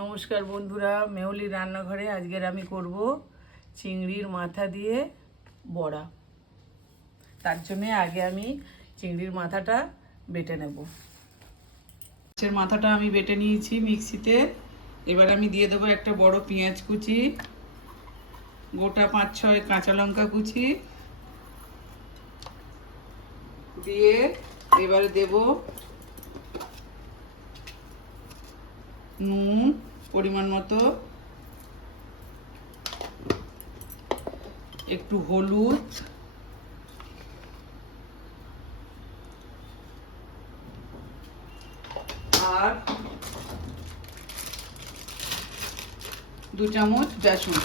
নমস্কার বন্ধুরা, মেহুলি রান্নাঘরে আজকের আমি করব চিংড়ির মাথা দিয়ে বড়া। তার জন্য আগে আমি চিংড়ির মাথাটা বেটে নেব। মাছের মাথাটা আমি বেটে নিয়েছি মিক্সিতে। এবার আমি দিয়ে দেবো একটা বড় পেঁয়াজ কুচি, গোটা 5-6 কাঁচা লঙ্কা কুচি দিয়ে এবারে দেব নুন পরিমাণ মতো, একটু হলুদ, আর 2 চামচ বেসন।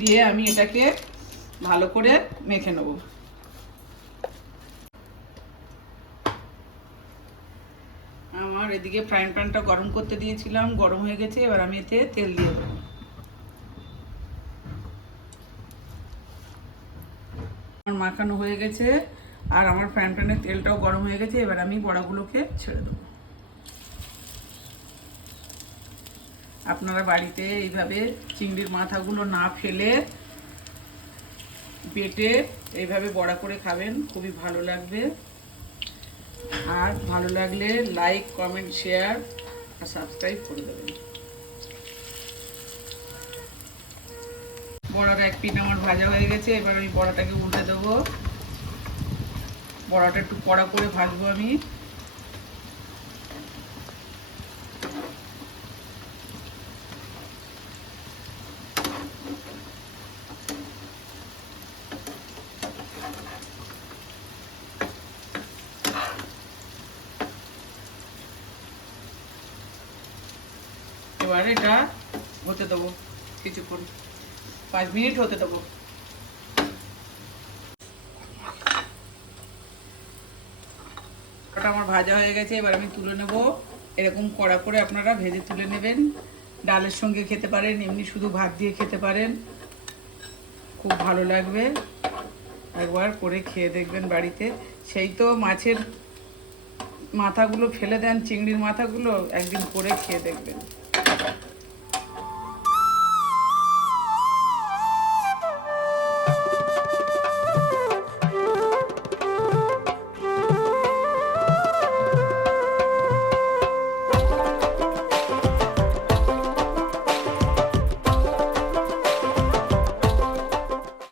দিয়ে আমি এটাকে ভালো করে মেখে নেব। আমার এদিকে ফ্রাইং প্যানটা গরম করতে দিয়েছিলাম, গরম হয়ে গেছে। এবার আমি এতে তেল দিয়ে দেবো। আমার মাখানো হয়ে গেছে আর আমার ফ্রাইং প্যানের তেলটাও গরম হয়ে গেছে। এবার আমি বড়াগুলোকে ছেড়ে দেবো। আপনারা বাড়িতে এইভাবে চিংড়ির মাথাগুলো না ফেলে বেটে এইভাবে বড়া করে খাবেন, খুবই ভালো লাগবে। আর ভালো লাগলে লাইক, কমেন্ট, শেয়ার আর সাবস্ক্রাইব করে দেবেন। বড়াটা এক পিঠ আমার ভাজা হয়ে গেছে। এবার আমি বড়াটাকে উল্টে দেবো। বড়াটা একটু কড়া করে ভাজবো আমি। এবার এটা হতে দেবো কিছুক্ষণ, 5 মিনিট হতে দেবো। ওটা আমার ভাজা হয়ে গেছে। এবার আমি তুলে নেব। এরকম কড়া করে আপনারা ভেজে তুলে নেবেন। ডালের সঙ্গে খেতে পারেন, এমনি শুধু ভাত দিয়ে খেতে পারেন, খুব ভালো লাগবে। একবার করে খেয়ে দেখবেন বাড়িতে। সেই তো মাছের মাথাগুলো ফেলে দেন, চিংড়ির মাথাগুলো একদিন করে খেয়ে দেখবেন।